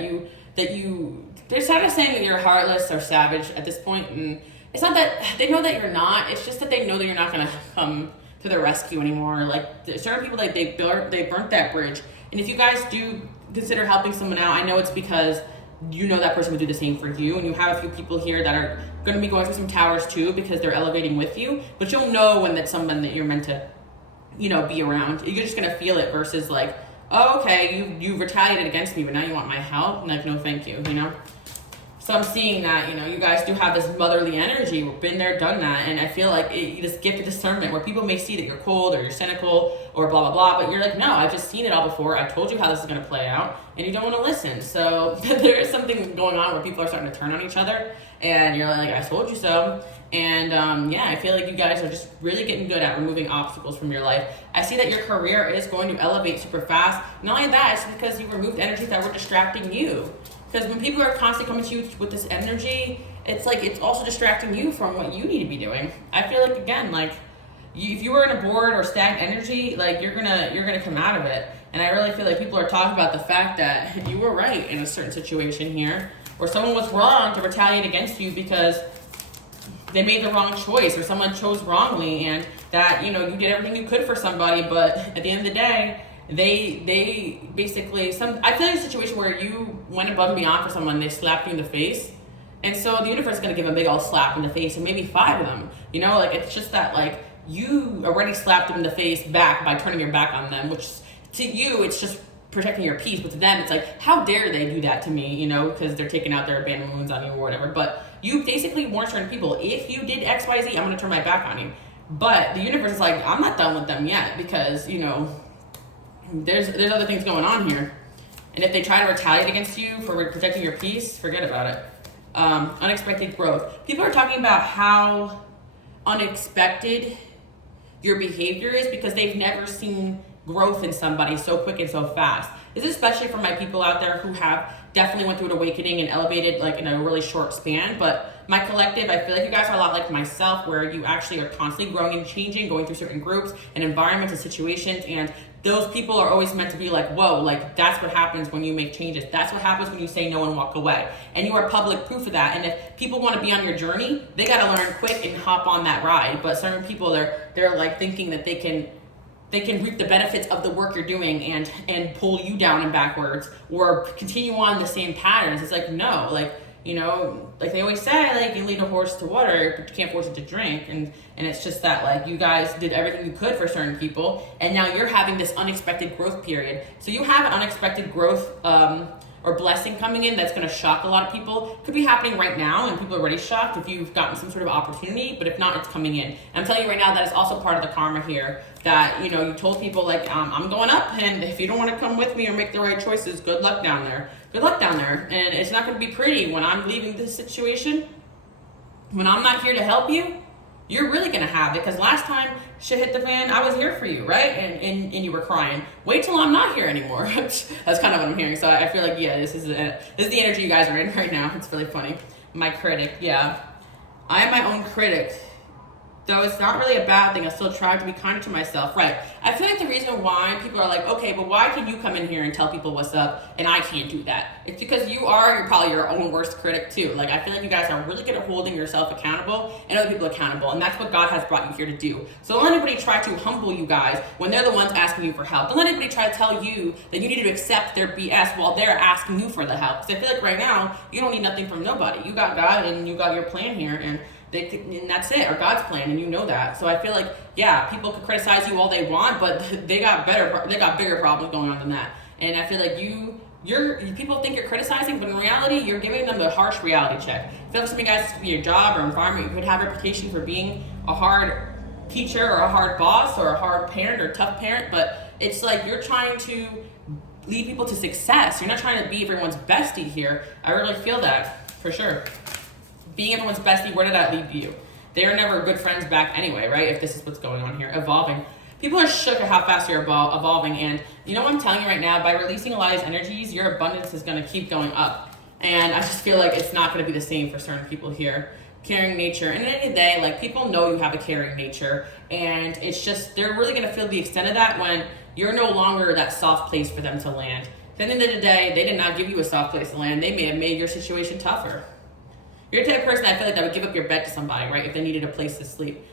they're sort of saying that you're heartless or savage at this point, and it's not that they know that you're not, it's just that they know that you're not going to come to their rescue anymore. Like certain people, like they burnt that bridge. And if you guys do consider helping someone out, I know it's because you know that person would do the same for you. And you have a few people here that are going to be going through some towers too, because they're elevating with you. But you'll know when that's someone that you're meant to, you know, be around. You're just going to feel it versus like, oh, okay, you retaliated against me, but now you want my help? Like, no, thank you, you know? So I'm seeing that, you know, you guys do have this motherly energy. We've been there, done that. And I feel like you just gift of discernment where people may see that you're cold or you're cynical or blah, blah, blah. But you're like, no, I've just seen it all before. I told you how this is going to play out. And you don't want to listen. So there is something going on where people are starting to turn on each other. And you're like, I told you so. And yeah, I feel like you guys are just really getting good at removing obstacles from your life. I see that your career is going to elevate super fast. Not only that, it's because you removed energies that were distracting you. Because when people are constantly coming to you with this energy, it's like it's also distracting you from what you need to be doing. I feel like, again, like if you were in a bored or stagnant energy, like you're gonna come out of it. And I really feel like people are talking about the fact that you were right in a certain situation here, where someone was wrong to retaliate against you because they made the wrong choice or someone chose wrongly, and that, you know, you did everything you could for somebody, but at the end of the day, they basically, I feel like a situation where you went above and beyond for someone, they slapped you in the face, and so the universe is going to give a big old slap in the face, and maybe 5 of them, you know, like it's just that, like, you already slapped them in the face back by turning your back on them, which to you it's just protecting your peace, but to them it's like, how dare they do that to me, you know, because they're taking out their abandoned wounds on you or whatever. But you basically warned certain people, if you did XYZ, I'm going to turn my back on you. But the universe is like, I'm not done with them yet, because, you know, there's other things going on here. And if they try to retaliate against you for protecting your peace, forget about it. Unexpected growth. People are talking about how unexpected your behavior is because they've never seen growth in somebody so quick and so fast. This is especially for my people out there who have definitely went through an awakening and elevated like in a really short span. But my collective, I feel like you guys are a lot like myself, where you actually are constantly growing and changing, going through certain groups and environments and situations, and those people are always meant to be like, whoa, like that's what happens when you make changes. That's what happens when you say no and walk away. And you are public proof of that. And if people want to be on your journey, they got to learn quick and hop on that ride. But certain people, they're like thinking that they can reap the benefits of the work you're doing and pull you down and backwards or continue on the same patterns. It's like, no, like, you know, like they always say, like you lead a horse to water, but you can't force it to drink. And it's just that, like, you guys did everything you could for certain people, and now you're having this unexpected growth period. So you have an unexpected growth or blessing coming in that's going to shock a lot of people. Could be happening right now, and people are already shocked if you've gotten some sort of opportunity, but if not, it's coming in. And I'm telling you right now, that is also part of the karma here, that, you know, you told people, like, I'm going up, and if you don't want to come with me or make the right choices, good luck down there. Good luck down there. And it's not going to be pretty when I'm leaving this situation. When I'm not here to help you, you're really going to have it. Because last time shit hit the fan, I was here for you, right? And you were crying. Wait till I'm not here anymore. That's kind of what I'm hearing. So I feel like, yeah, this is the energy you guys are in right now. It's really funny. My critic, yeah. I am my own critic. Though it's not really a bad thing, I still try to be kinder to myself. Right. I feel like the reason why people are like, okay, but why can you come in here and tell people what's up and I can't do that? It's because you're probably your own worst critic too. Like, I feel like you guys are really good at holding yourself accountable and other people accountable. And that's what God has brought you here to do. So don't let anybody try to humble you guys when they're the ones asking you for help. Don't let anybody try to tell you that you need to accept their BS while they're asking you for the help. Because I feel like right now, you don't need nothing from nobody. You got God and you got your plan here, and that's it, or God's plan, and you know that. So I feel like, yeah, people could criticize you all they want, but they got bigger problems going on than that. And I feel like people think you're criticizing, but in reality, you're giving them the harsh reality check. I feel like some of you guys, could be your job or environment, you could have a reputation for being a hard teacher or a hard boss or a hard parent or tough parent, but it's like you're trying to lead people to success. You're not trying to be everyone's bestie here. I really feel that, for sure. Being everyone's bestie, where did that lead you? They are never good friends back anyway, right? If this is what's going on here, evolving. People are shook at how fast you're evolving, and you know what I'm telling you right now, by releasing a lot of these energies, your abundance is going to keep going up. And I just feel like it's not going to be the same for certain people here. Caring nature, and at the end of the day, like, people know you have a caring nature, and it's just, they're really going to feel the extent of that when you're no longer that soft place for them to land. At the end of the day, they did not give you a soft place to land. They may have made your situation tougher. You're the type of person I feel like that would give up your bed to somebody, right? If they needed a place to sleep.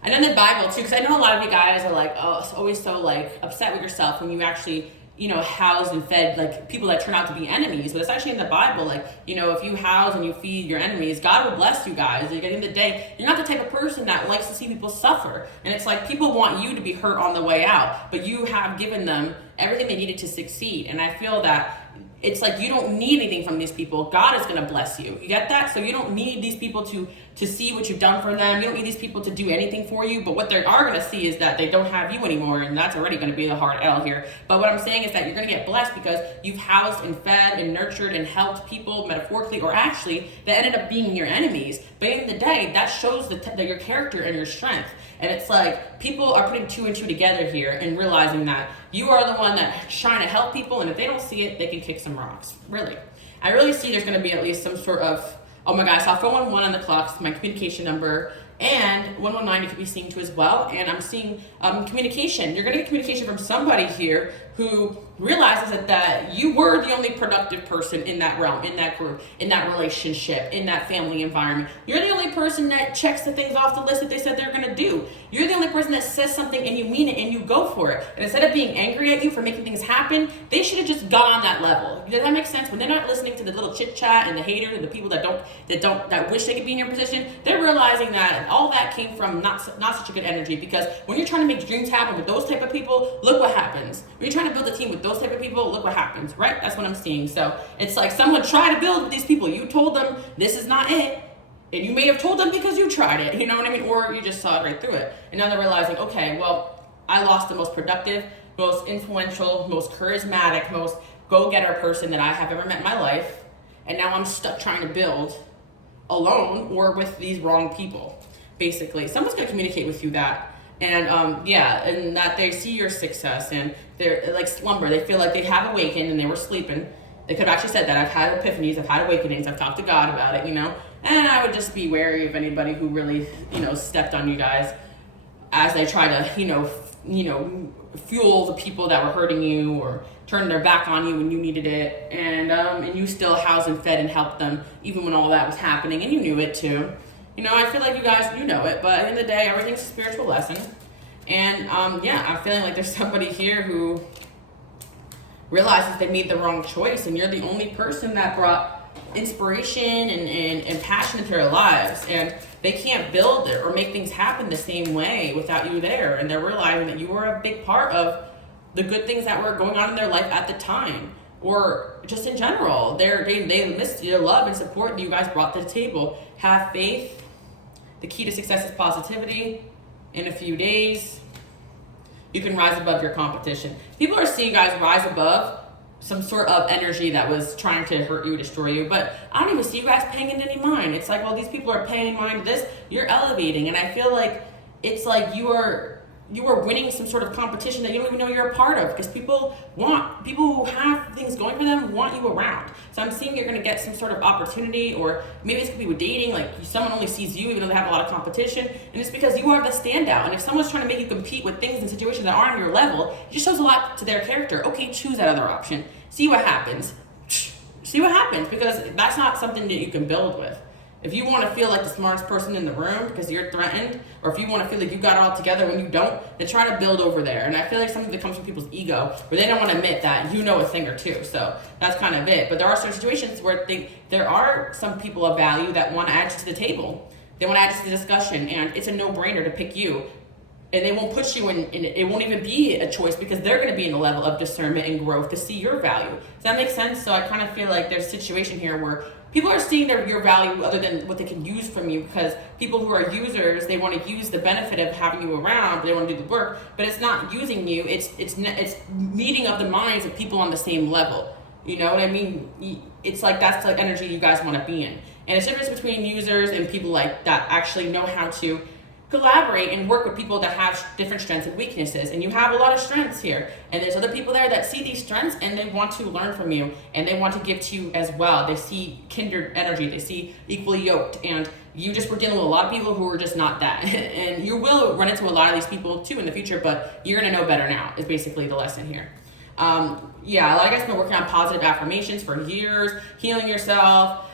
I know in the Bible too, because I know a lot of you guys are like, oh, always so like upset with yourself when you actually housed and fed like people that turn out to be enemies. But it's actually in the Bible, like, if you house and you feed your enemies, God will bless you guys. Like, at the end of the day, you're not the type of person that likes to see people suffer. And it's like people want you to be hurt on the way out, but you have given them everything they needed to succeed. And I feel that it's like you don't need anything from these people. God is going to bless you. You get that? So you don't need these people to see what you've done for them. You don't need these people to do anything for you. But what they are going to see is that they don't have you anymore, and that's already going to be a hard L here. But what I'm saying is that you're going to get blessed because you've housed and fed and nurtured and helped people metaphorically or actually that ended up being your enemies. But in the day, that shows that your character and your strength. And it's like people are putting 2 and 2 together here and realizing that you are the one that's trying to help people, and if they don't see it, they can kick some rocks. Really. I really see there's going to be at least some sort of, oh my gosh, I saw 411 on the clock, it's my communication number, and 119 you could be seeing to as well. And I'm seeing communication. You're going to get communication from somebody here who realizes that you were the only productive person in that realm, in that group, in that relationship, in that family environment. You're the only person that checks the things off the list that they said they're going to do. You're the only person that says something and you mean it and you go for it. And instead of being angry at you for making things happen, they should have just gone on that level. Does that make sense? When they're not listening to the little chit chat and the haters and the people that wish they could be in your position, they're realizing that all that came from not such a good energy. Because when you're trying to make dreams happen with those type of people, look what happens. When you're trying to build a team with those type of people, look what happens, right? That's what I'm seeing. So it's like someone tried to build with these people. You told them this is not it. And you may have told them because you tried it, you know what I mean? Or you just saw it right through it. And now they're realizing, okay, well, I lost the most productive, most influential, most charismatic, most go-getter person that I have ever met in my life. And now I'm stuck trying to build alone or with these wrong people, basically. Someone's going to communicate with you that. And and that they see your success and they're like slumber. They feel like they have awakened and they were sleeping. They could have actually said that. I've had epiphanies, I've had awakenings, I've talked to God about it, And I would just be wary of anybody who really, stepped on you guys as they try to, fuel the people that were hurting you or turn their back on you when you needed it. And you still housed and fed and helped them even when all that was happening, and you knew it too. I feel like you guys, you know it, but at the end of the day, everything's a spiritual lesson. And I'm feeling like there's somebody here who realizes they made the wrong choice, and you're the only person that brought inspiration and passion into their lives. And they can't build it or make things happen the same way without you there. And they're realizing that you were a big part of the good things that were going on in their life at the time. Or just in general, they missed your love and support that you guys brought to the table. Have faith. The key to success is positivity. In a few days, you can rise above your competition. People are seeing you guys rise above some sort of energy that was trying to hurt you, destroy you. But I don't even see you guys paying it any mind. It's like, well, these people are paying mind to this. You're elevating. And I feel like it's like you are winning some sort of competition that you don't even know you're a part of, because people who have things going for them want you around. So I'm seeing you're going to get some sort of opportunity, or maybe this could be with dating, like someone only sees you even though they have a lot of competition, and it's because you are the standout. And if someone's trying to make you compete with things and situations that aren't on your level, it just shows a lot to their character. Okay, choose that other option. See what happens. See what happens, because that's not something that you can build with. If you want to feel like the smartest person in the room because you're threatened, or if you want to feel like you got it all together when you don't, then try to build over there. And I feel like something that comes from people's ego, where they don't want to admit that you know a thing or two. So that's kind of it. But there are certain situations where there are some people of value that want to add you to the table. They want to add you to the discussion, and it's a no-brainer to pick you. And they won't put you in it won't even be a choice, because they're going to be in a level of discernment and growth to see your value. Does that make sense? So I kind of feel like there's a situation here where people are seeing your value other than what they can use from you, because people who are users, they want to use the benefit of having you around, but they want to do the work, but it's not using you. It's meeting of the minds of people on the same level. You know what I mean? It's like that's the energy you guys want to be in. And it's a difference between users and people like that actually know how to collaborate and work with people that have different strengths and weaknesses. And you have a lot of strengths here, and there's other people there that see these strengths and they want to learn from you, and they want to give to you as well. They see kindred energy, they see equally yoked, and you just were dealing with a lot of people who are just not that. And you will run into a lot of these people too in the future, but you're going to know better now is basically the lesson here. A lot of you guys have been working on positive affirmations for years, healing yourself,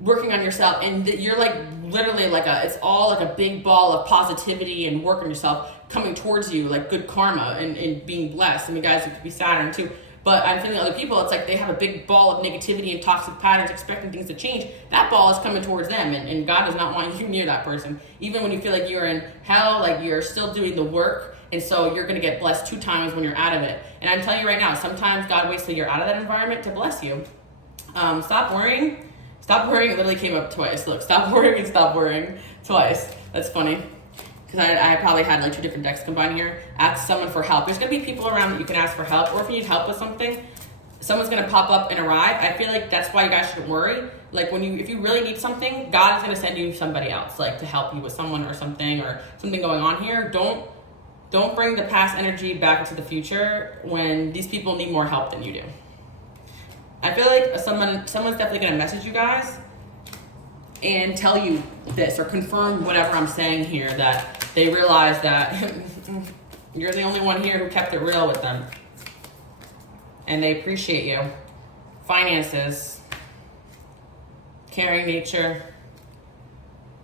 working on yourself, and you're like literally it's all like a big ball of positivity and work on yourself coming towards you, like good karma and being blessed. I mean, guys, it could be Saturn too, But I'm feeling other people, it's like they have a big ball of negativity and toxic patterns, expecting things to change. That ball is coming towards them, and God does not want you near that person. Even when you feel like you're in hell, like you're still doing the work, and so you're going to get blessed 2 times when you're out of it. And I'm telling you right now, sometimes God waits till you're out of that environment to bless you. Stop worrying. Stop worrying. It literally came up twice. Look, stop worrying and stop worrying twice. That's funny. Because I probably had like 2 different decks combined here. Ask someone for help. There's going to be people around that you can ask for help. Or if you need help with something, someone's going to pop up and arrive. I feel like that's why you guys shouldn't worry. Like if you really need something, God is going to send you somebody else, like to help you with someone or something going on here. Don't bring the past energy back into the future when these people need more help than you do. I feel like someone's definitely going to message you guys and tell you this or confirm whatever I'm saying here, that they realize that you're the only one here who kept it real with them. And they appreciate you. Finances, caring nature,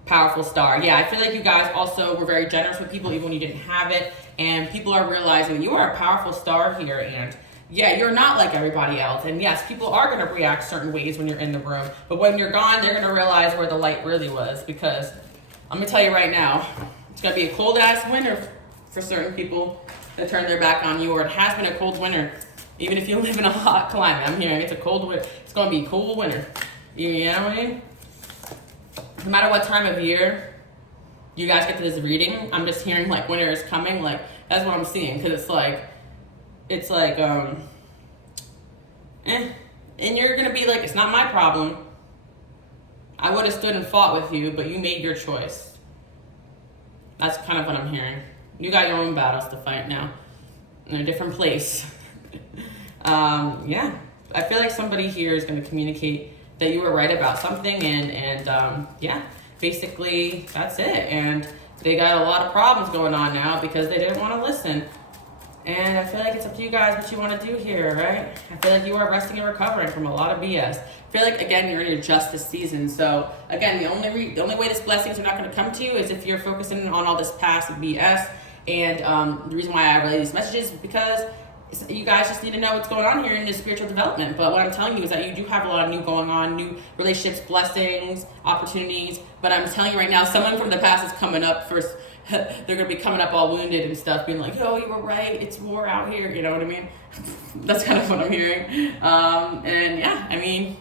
powerful star. Yeah, I feel like you guys also were very generous with people even when you didn't have it. And people are realizing you are a powerful star here, and yeah, you're not like everybody else. And yes, people are going to react certain ways when you're in the room. But when you're gone, they're going to realize where the light really was. Because I'm going to tell you right now, it's going to be a cold-ass winter for certain people that turn their back on you. Or it has been a cold winter. Even if you live in a hot climate. I'm hearing it's a cold winter. It's going to be a cold winter. You know what I mean? No matter what time of year you guys get to this reading, I'm just hearing like winter is coming. Like, that's what I'm seeing. Because it's like, and you're going to be like, it's not my problem. I would have stood and fought with you, but you made your choice. That's kind of what I'm hearing. You got your own battles to fight now in a different place. Yeah, I feel like somebody here is going to communicate that you were right about something, and yeah, basically that's it. And they got a lot of problems going on now because they didn't want to listen. And I feel like it's up to you guys what you want to do here, right? I feel like you are resting and recovering from a lot of BS. I feel like, again, you're in your justice season. So, again, the only way this blessings are not going to come to you is if you're focusing on all this past BS. And the reason why I relay these messages is because you guys just need to know what's going on here in your spiritual development. But what I'm telling you is that you do have a lot of new going on, new relationships, blessings, opportunities. But I'm telling you right now, someone from the past is coming up first. They're going to be coming up all wounded and stuff, being like, yo, you were right, it's war out here, you know what I mean? That's kind of what I'm hearing. And yeah, I mean,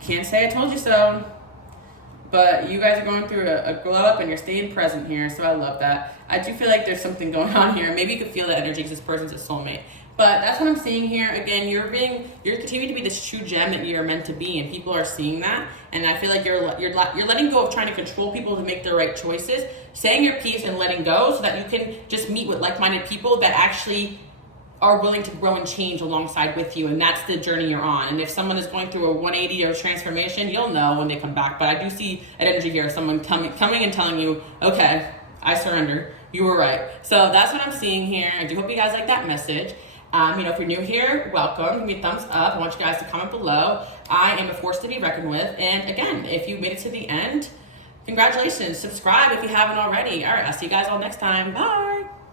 can't say I told you so, but you guys are going through a glow up and you're staying present here, so I love that. I do feel like there's something going on here. Maybe you could feel the energy because this person's a soulmate. But that's what I'm seeing here. Again, you're continuing to be this true gem that you're meant to be, and people are seeing that. And I feel like you're letting go of trying to control people to make the right choices, saying your piece and letting go, so that you can just meet with like-minded people that actually are willing to grow and change alongside with you. And that's the journey you're on. And if someone is going through a 180 or transformation, you'll know when they come back. But I do see an energy here, someone coming and telling you, okay, I surrender. You were right. So that's what I'm seeing here. I do hope you guys like that message. If you're new here, welcome. Give me a thumbs up. I want you guys to comment below. I am a force to be reckoned with. And again, if you made it to the end, congratulations. Subscribe if you haven't already. All right, I'll see you guys all next time. Bye.